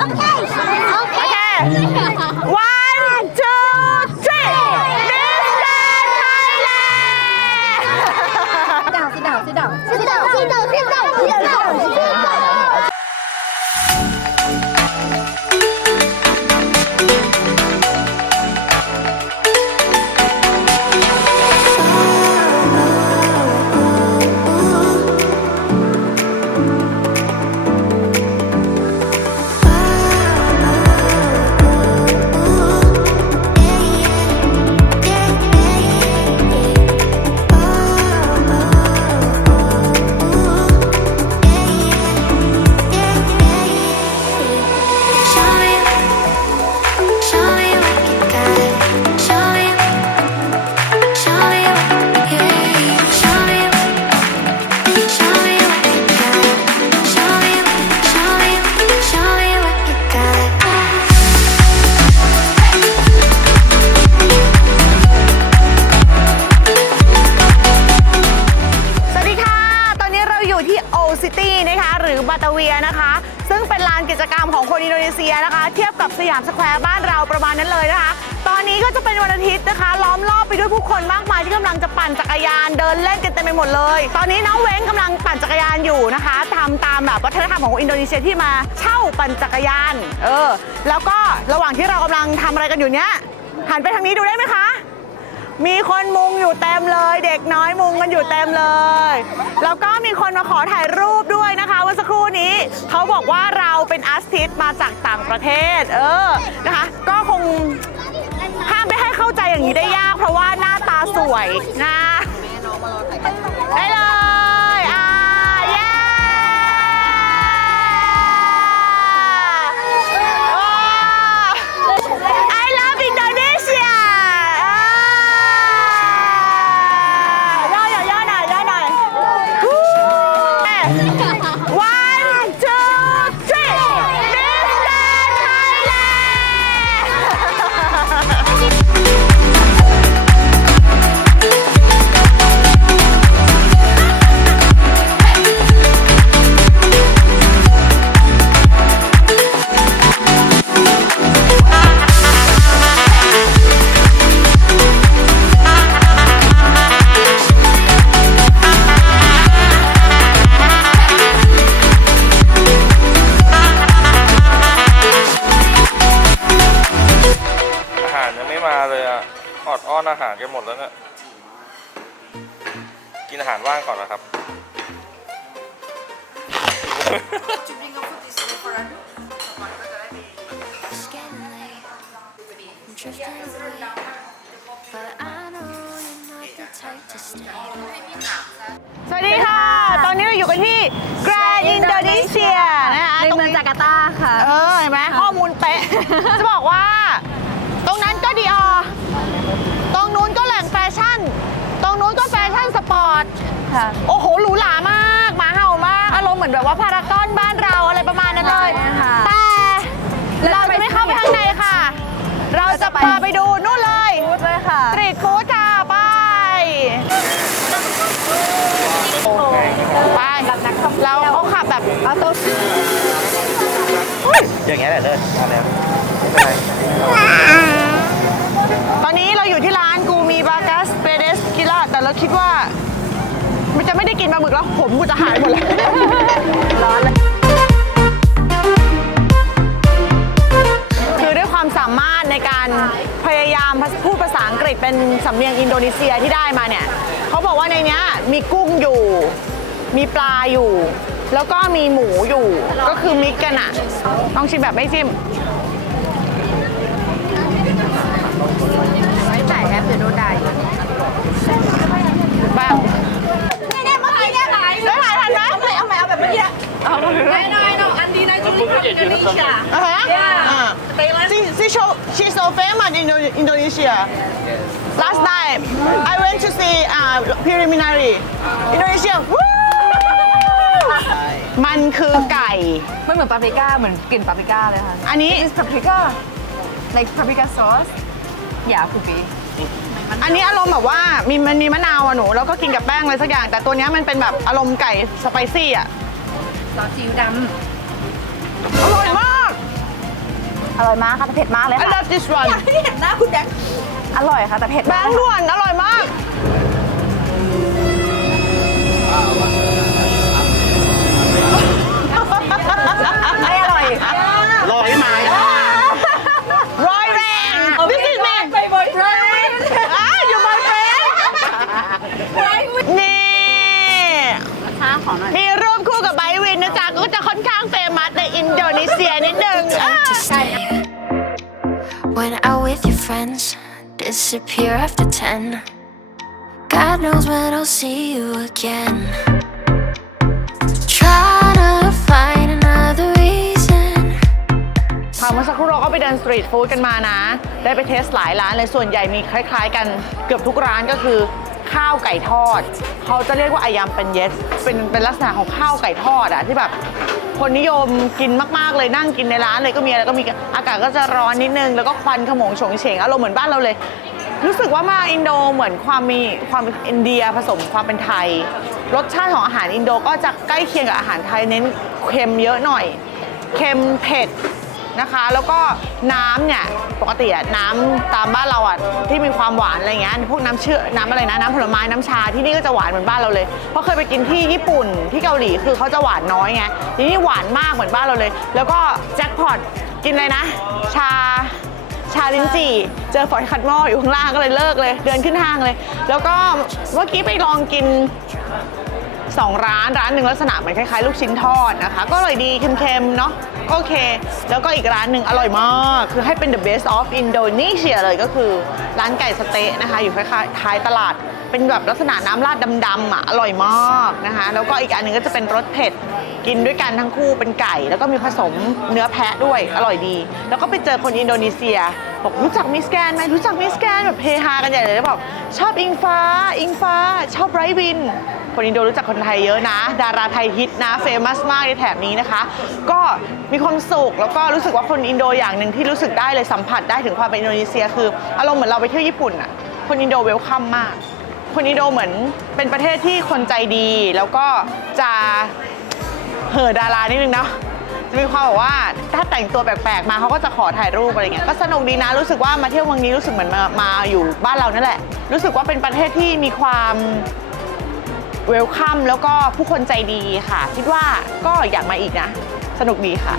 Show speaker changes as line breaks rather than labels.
ok ok จกรรมของคนอินโดนีเซียนะคะ เทียบกับสยามสแควร์บ้านเราประมาณนั้นเลยนะคะ ตอนนี้ก็จะเป็นวันอาทิตย์นะคะ ล้อมรอบไปด้วยผู้คนมากมายที่กำลังจะปั่นจักรยานเดินเล่นกันเต็มไปหมดเลย ตอนนี้น้องเว้งกำลังปั่นจักรยานอยู่นะคะทำตามแบบวัฒนธรรมของอินโดนีเซียที่มาเช่าปั่นจักรยาน เออ แล้วก็ระหว่างที่เรากำลังทำอะไรกันอยู่เนี้ยหันไปทางนี้ดูได้ไหมคะ มีคนมุงอยู่เต็มเลย เด็กน้อยมุงกันอยู่เต็มเลย แล้วก็มีคนมาขอถ่ายรูปด้วยนะคะเมื่อสักครู่นี้เขาบอกว่าเราเป็นอาร์ติสต์มาจากต่างประเทศ เออนะคะ ก็คงห้ามไม่ให้เข้าใจอย่างนี้ได้ยาก เพราะว่าหน้าตาสวยนะได้เลย ออ
ดอ้อนอาหารกันหมดแล้วเนี่ยกินอาหารว่างก่อนนะครับ
It's getting late. I'm drifting away. But I know you're not the type to stay.
สวัสดีค่ะ ตอนนี้เราอยู่กันที่ Grand Indonesia นะคะ
ใน
ตรง
เมือง
นี้
จาการ์ตาค่ะ
เออเห็นไหมข้อมูลเป๊ะ จะบอกว่า ตรงนั้นก็ดีออตรงนู้นก็แหล่งแฟ ชั่น ตรงนู้นก็แฟชั่นสปอร์ต
ค่ะ
โอ้โหหรูหรามากหมาเห่ามาก อารมณ์เหมือนแบบว่าพารากอนบ้านเราอะไรประมาณนั้นเลย
ใช่ค่ะ
แต่เราจะไม่เข้าไปข้างในค่ะ เราจะพาไปดูนู่นเลย
พูดเลยค่ะ
สตรีทฟู้ดค่ะไปไปเราเขาขับแบบ
เอาตัว
อย่างเงี้ยแหละเลิศเอาแล้วไม่เป็นไร
ตอนนี้เราอยู่ที่ร้านกูมีบากัสเปเดส กิล่าแต่เราคิดว่า มันจะไม่ได้กินปลาหมึกแล้วผมกูจะหายหมดเลยร้อนเลยคือด้วยความสามารถในการพยายามพูดภาษาอังกฤษเป็นสำเนียงอินโดนีเซียที่ได้มาเนี่ยเขาบอกว่าในเนี้ยมีกุ้งอยู่ มีปลาอยู่ แล้วก็มีหมูอยู่ ก็คือมิกกันอะลองชิมแบบไม่จิ้ม
ไม่จ่ายแอปเดี๋ย วโดนด่าอีก
บ้างได้ถ่ายทันไหมเอาใหม่เอาใหม่เอาแบบเมื่อกี้
I know, I know. Andina Julie from Indonesia.
อะฮะ
Yeah. Thailand.
She, she show, she's so famous in Indo- Indonesia. Last time, I went to see uh, preliminary. Indonesia. Woo! มันคือไก่
มันเหมือนปาปริก้าเหมือนกลิ่นปาปริก้าเลยค่ะ
อันนี้
It's paprika like paprika sauce yeah could be
อันนี้อารมณ์แบบว่ามีมันมีมะนาวอะหนูแล้วก็กินกับแป้งอะไรสักอย่าง แต่ตัวเนี้ยมันเป็นแบบอารมณ์ไก่สไปซี่อะ
ซอสซีอิ๊วด
อร่อยมากำ
อร่อยมากค่ะแต่เผ็ดมากเลย
I
ค่ะ
love this one
เห็นหน้าคุณแบ็ค
อร่อยค่ะแต่เผ็ด
แบ
มาก
งค์ด่วนอร่อยมาก
disappear after 10. God knows when I'll see you again. Try to find another reason.
ค่ะเมื่อสักครู่เราก็ไปเดินสตรีทฟู้ดกันมานะ ได้ไปเทสหลายร้านเลยส่วนใหญ่มีคล้าย ๆ กันเกือบทุกร้านก็คือ ข้าวไก่ทอด เขาจะเรียกว่าอายามเป็นเยสเป็นเป็นลักษณะของข้าวไก่ทอดอะที่แบบคนนิยมกินมากๆเลยนั่งกินในร้านเลยก็มีแล้วก็มีอากาศก็จะร้อนนิดนึง แล้วก็ควันขโมงโฉงเฉงอารมณ์เหมือนบ้านเราเลย รู้สึกว่ามาอินโดเหมือนความมีความเป็นอินเดียผสมความเป็นไทย รสชาติของอาหารอินโดก็จะใกล้เคียงกับอาหารไทยเน้นเค็มเยอะหน่อยเค็มเผ็ด นะคะ แล้วก็น้ำเนี่ยปกติอะน้ำตามบ้านเราอะที่มีความหวานอะไรเงี้ยพวกน้ำเชื่อน้ำอะไรนะน้ำผลไม้น้ำชาที่นี่ก็จะหวานเหมือนบ้านเราเลยเพราะเคยไปกินที่ญี่ปุ่นที่เกาหลีคือเขาจะหวานน้อยไงที่นี่หวานมากเหมือนบ้านเราเลย แล้วก็แจ็คพอตกินเลยนะ ชาชาลิ้นจี่ เจอฝอยขัดหม้ออยู่ข้างล่างก็เลยเลิกเลย เดินขึ้นห้างเลย แล้วก็เมื่อกี้ไปลองกิน สองร้านร้านหนึ่งลักษณะเหมือนคล้ายๆ ลูกชิ้นทอดนะคะ ก็อร่อยดีเค็มๆเนาะก็โอเค แล้วก็อีกร้านหนึ่งอร่อยมาก คือให้เป็น the best of Indonesia เลยก็คือร้านไก่สเต๊ะนะคะ อยู่คล้ายๆท้ายตลาด เป็นแบบลักษณะน้ำราดดำๆอะอร่อยมากนะคะ แล้วก็อีกอันหนึงก็จะเป็นรสเผ็ด กินด้วยกันทั้งคู่เป็นไก่ แล้วก็มีผสมเนื้อแพะด้วยอร่อยดี แล้วก็ไปเจอคนอินโดนีเซียบอกรู้จักมิสแกนไหมรู้จักมิสแกนแบบเฮฮากันใหญ่เลยแล้วบอกชอบอิงฟ้า อิงฟ้า ชอบไบรท์วิน คนอินโดรู้จักคนไทยเยอะนะ ดาราไทยฮิตนะเฟมัสมากในแถบนี้นะคะ ก็มีความสุขแล้วก็รู้สึกว่าคนอินโดอย่างหนึ่งที่รู้สึกได้เลยสัมผัสได้ถึงความเป็นอินโดนีเซีย คืออารมณ์เหมือนเราไปเที่ยวญี่ปุ่นอะคนอินโดเวลคัมมาก คนอินโดเหมือนเป็นประเทศที่คนใจดี แล้วก็จะเห่อดารานิดนึงเนาะจะมีความแบบว่าถ้าแต่งตัวแปลกๆมาเขาก็จะขอถ่ายรูปอะไรเงี้ยก็สนุกดีนะรู้สึกว่ามาเที่ยวเมืองนี้รู้สึกเหมือนมามาอยู่บ้านเรานั่นแหละ รู้สึกว่าเป็นประเทศที่มีความ เวลคัมแล้วก็ผู้คนใจดีค่ะ คิดว่าก็อยากมาอีกนะ สนุกดีค่ะ